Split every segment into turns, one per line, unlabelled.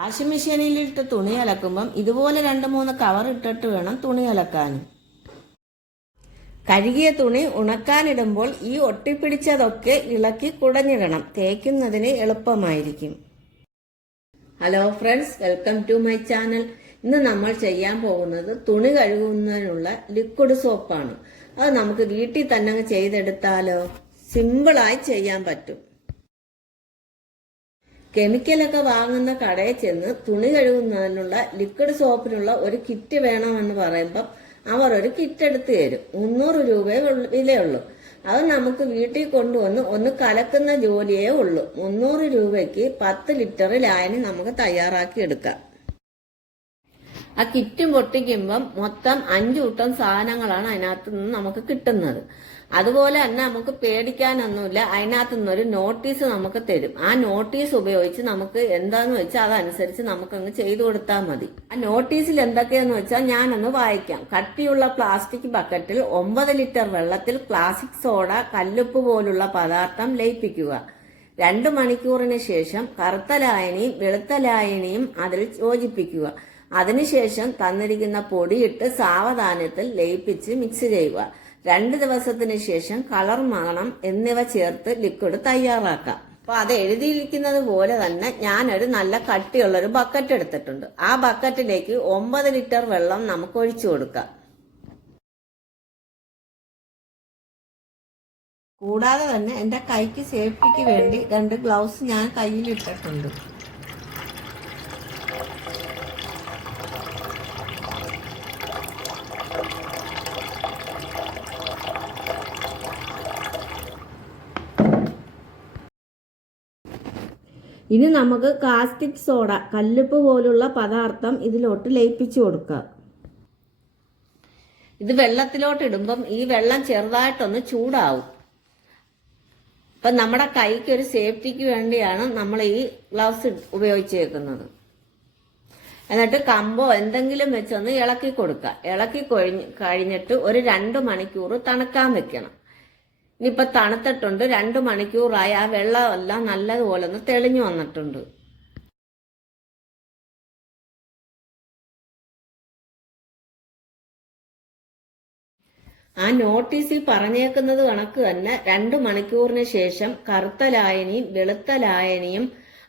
Washing മെഷീനിലിട്ട് തുണി അലക്കുമ്പം ഇതുപോലെ രണ്ട് മൂന്ന് കവർ ഇട്ടിട്ട് വേണം തുണി അലക്കാൻ. കഴുകിയ തുണി ഉണക്കാനിടുമ്പോൾ ഈ ഒട്ടിപ്പിടിച്ചതൊക്കെ ഇളക്കി കുടഞ്ഞിടണം. തേക്കുന്നതിന് എളുപ്പമായിരിക്കും. Hello friends welcome to my channel. ഇന്ന് നമ്മൾ ചെയ്യാൻ പോകുന്നത് തുണി കഴുകുന്നതിനുള്ള ലിക്വിഡ് സോപ്പാണ്. അത് നമുക്ക് വീട്ടിൽ തന്നെ ചെയ്തെടുത്താലോ? സിമ്പിളായി ചെയ്യാൻ പറ്റും. കെമിക്കലൊക്കെ വാങ്ങുന്ന കടയിൽ ചെന്ന് തുണി കഴുകുന്നതിനുള്ള ലിക്വിഡ് സോപ്പിനുള്ള ഒരു കിറ്റ് വേണമെന്ന് പറയുമ്പം അവർ ഒരു കിറ്റ് എടുത്തു തരും. മുന്നൂറ് രൂപയേ വിലയുള്ളൂ. അത് നമുക്ക് വീട്ടിൽ കൊണ്ടുവന്ന് ഒന്ന് കലക്കുന്ന ജോലിയേ ഉള്ളൂ. മുന്നൂറ് രൂപയ്ക്ക് പത്ത് ലിറ്റർ ലായനി നമുക്ക് തയ്യാറാക്കി എടുക്കാം. ആ കിറ്റും പൊട്ടിക്കുമ്പം മൊത്തം അഞ്ചു കൂട്ടം സാധനങ്ങളാണ് അതിനകത്ത് നിന്ന് നമുക്ക് കിട്ടുന്നത്. അതുപോലെ തന്നെ നമുക്ക് പേടിക്കാനൊന്നുമില്ല. അതിനകത്തു നിന്നൊരു നോട്ടീസ് നമുക്ക് തരും. ആ നോട്ടീസ് ഉപയോഗിച്ച് നമുക്ക് എന്താന്ന് വെച്ചാൽ അതനുസരിച്ച് നമുക്ക് അങ്ങ് ചെയ്തു കൊടുത്താൽ മതി. ആ നോട്ടീസിൽ എന്തൊക്കെയാന്ന് വെച്ചാൽ ഞാനൊന്ന് വായിക്കാം. കട്ടിയുള്ള പ്ലാസ്റ്റിക് ബക്കറ്റിൽ ഒമ്പത് ലിറ്റർ വെള്ളത്തിൽ ക്ലാസിക് സോഡ കല്ലുപ്പ് പോലുള്ള പദാർത്ഥം ലയിപ്പിക്കുക. രണ്ട് മണിക്കൂറിന് ശേഷം കറുത്ത ലായനിയും വെളുത്ത ലായനിയും അതിൽ യോജിപ്പിക്കുക. അതിനുശേഷം തന്നിരിക്കുന്ന പൊടിയിട്ട് സാവധാനത്തിൽ ലയിപ്പിച്ച് മിക്സ് ചെയ്യുക. രണ്ട് ദിവസത്തിന് ശേഷം കളർ മണം എന്നിവ ചേർത്ത് ലിക്വിഡ് തയ്യാറാക്കാം. അപ്പൊ അത് എഴുതിയിരിക്കുന്നത് പോലെ തന്നെ ഞാനൊരു നല്ല കട്ടിയുള്ള ഒരു ബക്കറ്റ് എടുത്തിട്ടുണ്ട്. ആ ബക്കറ്റിലേക്ക് ഒമ്പത് ലിറ്റർ വെള്ളം നമുക്ക് ഒഴിച്ചു കൊടുക്കാം. കൂടാതെ തന്നെ എന്റെ കൈക്ക് സേഫ്റ്റിക്ക് വേണ്ടി രണ്ട് ഗ്ലൗസ് ഞാൻ കയ്യിലിട്ടിട്ടുണ്ട്. ഇനി നമുക്ക് കാസ്റ്റിക് സോഡ കല്ലുപ്പ് പോലുള്ള പദാർത്ഥം ഇതിലോട്ട് ലയിപ്പിച്ചു കൊടുക്കുക ഇത് വെള്ളത്തിലോട്ട് ഇടുമ്പം ഈ വെള്ളം ചെറുതായിട്ടൊന്ന് ചൂടാവും. അപ്പം നമ്മുടെ കൈക്ക് ഒരു സേഫ്റ്റിക്ക് വേണ്ടിയാണ് നമ്മൾ ഈ ഗ്ലൗസ് ഉപയോഗിച്ചേക്കുന്നത്. എന്നിട്ട് കമ്പോ എന്തെങ്കിലും വെച്ചൊന്ന് ഇളക്കി കൊടുക്കുക ഇളക്കി കൊഴിഞ്ഞ് കഴിഞ്ഞിട്ട് ഒരു രണ്ട് മണിക്കൂർ തണുക്കാൻ വെക്കണം. ഇനിയിപ്പോൾ തണുത്തിട്ടുണ്ട്. രണ്ട് മണിക്കൂറായി. ആ വെള്ളമെല്ലാം നല്ലതുപോലെ ഒന്ന് തെളിഞ്ഞു വന്നിട്ടുണ്ട്. ആ നോട്ടീസിൽ പറഞ്ഞേക്കുന്നത് കണക്ക് തന്നെ രണ്ട് മണിക്കൂറിന് ശേഷം കറുത്ത ലായനിയും വെളുത്ത ലായനിയും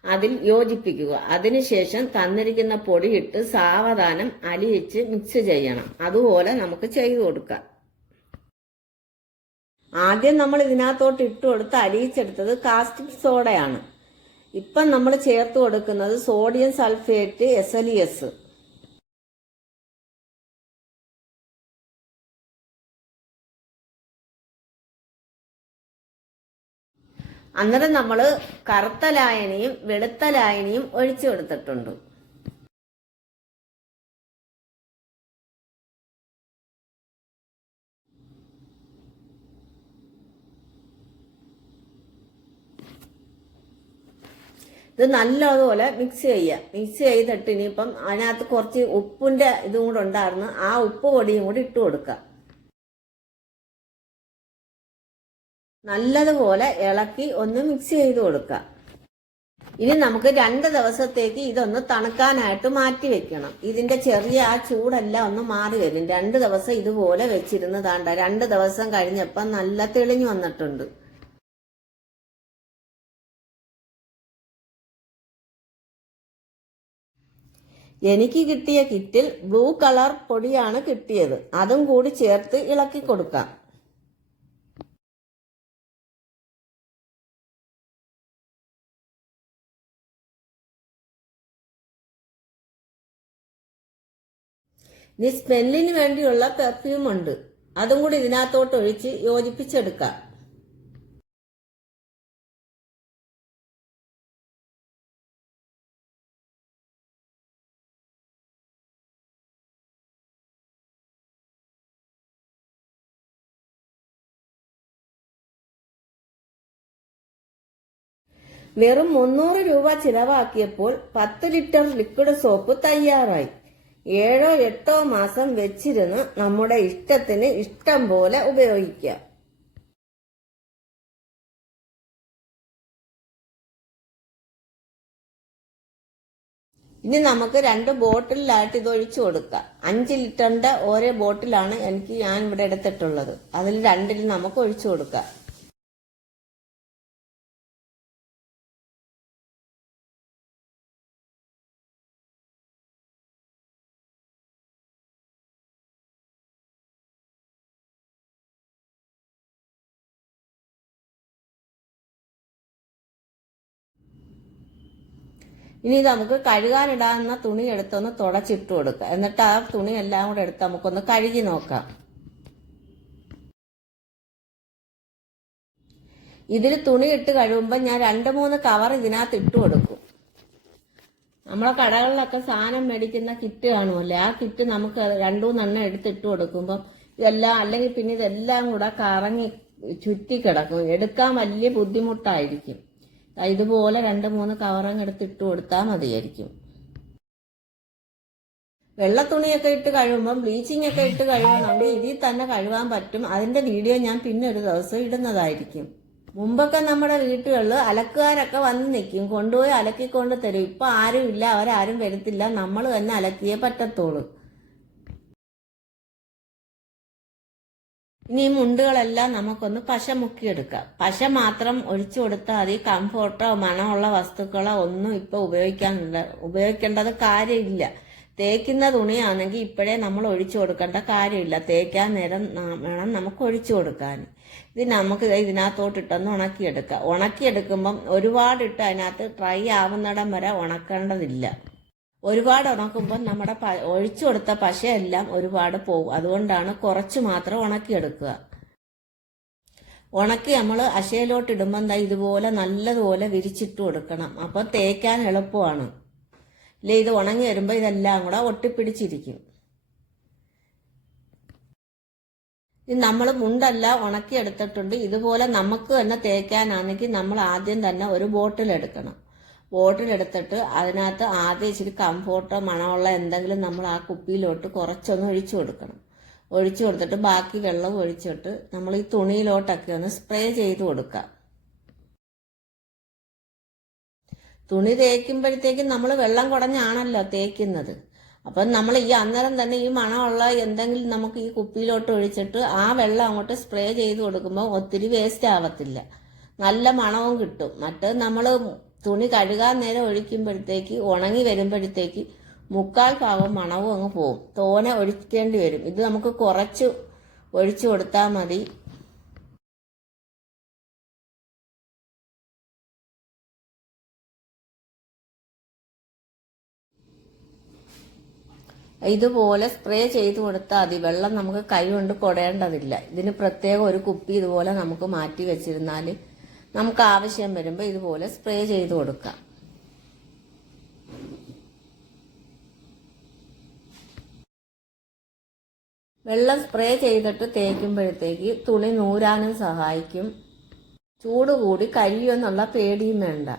അതിൽ യോജിപ്പിക്കുക. അതിനുശേഷം തന്നിരിക്കുന്ന പൊടിയിട്ട് സാവധാനം അലിയിച്ച് മിക്സ് ചെയ്യണം. അതുപോലെ നമുക്ക് ചെയ്തു കൊടുക്കാം. ആദ്യം നമ്മൾ ഇതിനകത്തോട്ട് ഇട്ട് കൊടുത്ത് അലിയിച്ചെടുത്തത് കാസ്റ്റിക് സോഡയാണ്. ഇപ്പം നമ്മൾ ചേർത്ത് കൊടുക്കുന്നത് sodium sulphate S L S അന്നേരം നമ്മൾ കറുത്ത ലായനിയും വെളുത്ത ലായനിയും ഒഴിച്ചു കൊടുത്തിട്ടുണ്ട്. ഇത് നല്ലതുപോലെ മിക്സ് ചെയ്യുക. മിക്സ് ചെയ്തിട്ട് ഇനിയിപ്പം അതിനകത്ത് കുറച്ച് ഉപ്പിന്റെ ഇതും കൂടെ ഉണ്ടായിരുന്നു. ആ ഉപ്പ് പൊടിയും കൂടി ഇട്ട് കൊടുക്കുക. നല്ലതുപോലെ ഇളക്കി ഒന്ന് മിക്സ് ചെയ്ത് കൊടുക്കുക. ഇനി നമുക്ക് രണ്ട് ദിവസത്തേക്ക് ഇതൊന്ന് തണുക്കാനായിട്ട് മാറ്റി വെക്കണം. ഇതിന്റെ ചെറിയ ആ ചൂടെല്ലാം ഒന്ന് മാറി വരും. രണ്ട് ദിവസം ഇതുപോലെ വെച്ചിരുന്നതാണ്ട. രണ്ട് ദിവസം കഴിഞ്ഞപ്പം നല്ല തെളിഞ്ഞു വന്നിട്ടുണ്ട്. എനിക്ക് കിട്ടിയ കിറ്റിൽ ബ്ലൂ കളർ പൊടിയാണ് കിട്ടിയത്. അതും കൂടി ചേർത്ത് ഇളക്കി കൊടുക്കാം. ഇനി സ്മെല്ലിന് വേണ്ടിയുള്ള പെർഫ്യൂം ഉണ്ട്. അതും കൂടി ഇതിനകത്തോട്ട് ഒഴിച്ച് യോജിപ്പിച്ചെടുക്കാം. വെറും മുന്നൂറ് രൂപ ചിലവാക്കിയപ്പോൾ പത്ത് ലിറ്റർ ലിക്വിഡ് സോപ്പ് തയ്യാറായി. ഏഴോ എട്ടോ മാസം വെച്ചിരുന്ന് നമ്മുടെ ഇഷ്ടത്തിന് ഇഷ്ടം പോലെ ഉപയോഗിക്കാം. ഇനി നമുക്ക് രണ്ട് ബോട്ടിലായിട്ട് ഇത് ഒഴിച്ചു കൊടുക്കാം. അഞ്ച് ലിറ്ററിന്റെ ഓരോ ബോട്ടിലാണ് എനിക്ക് ഞാൻ ഇവിടെ എടുത്തിട്ടുള്ളത്. അതിൽ രണ്ടിൽ നമുക്ക് ഒഴിച്ചു കൊടുക്കാം. ഇനി നമുക്ക് കഴുകാനിടാവുന്ന തുണി എടുത്തൊന്ന് തുടച്ചിട്ട് കൊടുക്കുക. എന്നിട്ട് ആ തുണി എല്ലാം കൂടെ എടുത്ത് നമുക്കൊന്ന് കഴുകി നോക്കാം. ഇതിൽ തുണി ഇട്ട് കഴിയുമ്പോൾ ഞാൻ രണ്ട് മൂന്ന് കവർ ഇതിനകത്ത് ഇട്ട് കൊടുക്കും. നമ്മളെ കടകളിലൊക്കെ സാധനം മേടിക്കുന്ന കിറ്റ് കാണുമല്ലേ? ആ കിറ്റ് നമുക്ക് രണ്ടു മൂന്നെണ്ണം എടുത്തിട്ട് കൊടുക്കുമ്പോൾ ഇതെല്ലാം അല്ലെങ്കിൽ പിന്നെ ഇതെല്ലാം കൂടെ കറങ്ങി ചുറ്റി കിടക്കും. എടുക്കാൻ വലിയ ബുദ്ധിമുട്ടായിരിക്കും. ഇതുപോലെ രണ്ട് മൂന്ന് കവറങ് എടുത്ത് ഇട്ട് കൊടുത്താൽ മതിയായിരിക്കും. വെള്ള തുണിയൊക്കെ ഇട്ട് കഴിയുമ്പം ബ്ലീച്ചിങ് ഒക്കെ ഇട്ട് കഴിയുന്നുണ്ടെങ്കിൽ ഇതിൽ തന്നെ കഴുകാൻ പറ്റും. അതിന്റെ വീഡിയോ ഞാൻ പിന്നെ ഒരു ദിവസം ഇടുന്നതായിരിക്കും. മുമ്പൊക്കെ നമ്മുടെ വീട്ടുകളിൽ അലക്കുകാരൊക്കെ വന്ന് നിൽക്കും കൊണ്ടുപോയി അലക്കിക്കൊണ്ട് തരും. ഇപ്പൊ ആരും ഇല്ല അവരാരും വരത്തില്ല. നമ്മൾ തന്നെ അലക്കിയേ പറ്റത്തുള്ളൂ. ഇനി ഈ മുണ്ടുകളെല്ലാം നമുക്കൊന്ന് പശ മുക്കിയെടുക്കാം പശ മാത്രം ഒഴിച്ചു കൊടുത്താൽ മതി. കംഫോർട്ടോ മണമുള്ള വസ്തുക്കളോ ഒന്നും ഇപ്പൊ ഉപയോഗിക്കാൻ ഉപയോഗിക്കേണ്ടത് കാര്യമില്ല. തേക്കുന്ന തുണിയാണെങ്കിൽ ഇപ്പോഴേ നമ്മൾ ഒഴിച്ചു കൊടുക്കേണ്ട കാര്യമില്ല. തേക്കാൻ നേരം വേണം നമുക്ക് ഒഴിച്ചു കൊടുക്കാൻ. ഇത് നമുക്ക് ഇതിനകത്തോട്ടിട്ടൊന്ന് ഉണക്കിയെടുക്കാം. ഉണക്കിയെടുക്കുമ്പം ഒരുപാടിട്ട് അതിനകത്ത് ഡ്രൈ ആവുന്നിടം വരെ ഉണക്കേണ്ടതില്ല. ഒരുപാട് ഉണക്കുമ്പോൾ നമ്മുടെ ഒഴിച്ചു കൊടുത്ത പശയെല്ലാം ഒരുപാട് പോകും അതുകൊണ്ടാണ് കുറച്ച് മാത്രം ഉണക്കിയെടുക്കുക. ഉണക്കി നമ്മൾ അശയിലോട്ട് ഇടുമ്പോൾ ദാ ഇതുപോലെ നല്ലതുപോലെ വിരിച്ചിട്ട് കൊടുക്കണം. അപ്പോൾ തേക്കാൻ എളുപ്പമാണ്. ഇല്ല ഇത് ഉണങ്ങി വരുമ്പോൾ ഇതെല്ലാം കൂടെ ഒട്ടിപ്പിടിച്ചിരിക്കും. നമ്മൾ മുണ്ടല്ല ഉണക്കിയെടുത്തിട്ടുണ്ട്. ഇതുപോലെ നമുക്ക് തന്നെ തേക്കാനാണെങ്കിൽ നമ്മൾ ആദ്യം തന്നെ ഒരു ബോട്ടിൽ എടുക്കണം ബോട്ടിൽ എടുത്തിട്ട് അതിനകത്ത് ആദ്യം ഇച്ചിരി കംഫോർട്ടോ മണമുള്ള എന്തെങ്കിലും നമ്മൾ ആ കുപ്പിയിലോട്ട് കുറച്ചൊന്ന് ഒഴിച്ചു കൊടുക്കണം. ഒഴിച്ചു കൊടുത്തിട്ട് ബാക്കി വെള്ളം ഒഴിച്ചിട്ട് നമ്മൾ ഈ തുണിയിലോട്ടൊക്കെ ഒന്ന് സ്പ്രേ ചെയ്ത് കൊടുക്കാം. തുണി തേക്കുമ്പോഴത്തേക്കും നമ്മൾ വെള്ളം കുടഞ്ഞാണല്ലോ തേക്കുന്നത്. അപ്പം നമ്മൾ ഈ അന്നേരം തന്നെ ഈ മണമുള്ള എന്തെങ്കിലും നമുക്ക് ഈ കുപ്പിയിലോട്ട് ഒഴിച്ചിട്ട് ആ വെള്ളം അങ്ങോട്ട് സ്പ്രേ ചെയ്ത് കൊടുക്കുമ്പോൾ ഒത്തിരി വേസ്റ്റ് ആവത്തില്ല. നല്ല മണവും കിട്ടും. മറ്റേ നമ്മൾ തുണി കഴുകാൻ നേരം ഒഴിക്കുമ്പോഴത്തേക്ക് ഉണങ്ങി വരുമ്പോഴത്തേക്ക് മുക്കാൽ ഭാഗം മണവും അങ്ങ് പോകും തോനെ ഒഴിക്കേണ്ടി വരും. ഇത് നമുക്ക് കുറച്ച് ഒഴിച്ചു കൊടുത്താൽ മതി. ഇതുപോലെ സ്പ്രേ ചെയ്ത് കൊടുത്താൽ മതി. വെള്ളം നമുക്ക് കൈ കൊണ്ട് കൊടേണ്ടതില്ല. ഇതിന് പ്രത്യേകം ഒരു കുപ്പി ഇതുപോലെ നമുക്ക് മാറ്റി വെച്ചിരുന്നാൽ നമുക്ക് ആവശ്യം വരുമ്പോൾ ഇതുപോലെ സ്പ്രേ ചെയ്ത് കൊടുക്കാം. വെള്ളം സ്പ്രേ ചെയ്തിട്ട് തേക്കുമ്പോഴത്തേക്ക് തുണി നൂരാനും സഹായിക്കും. ചൂട് കൂടി കഴിയുമെന്നുള്ള പേടിയും വേണ്ട.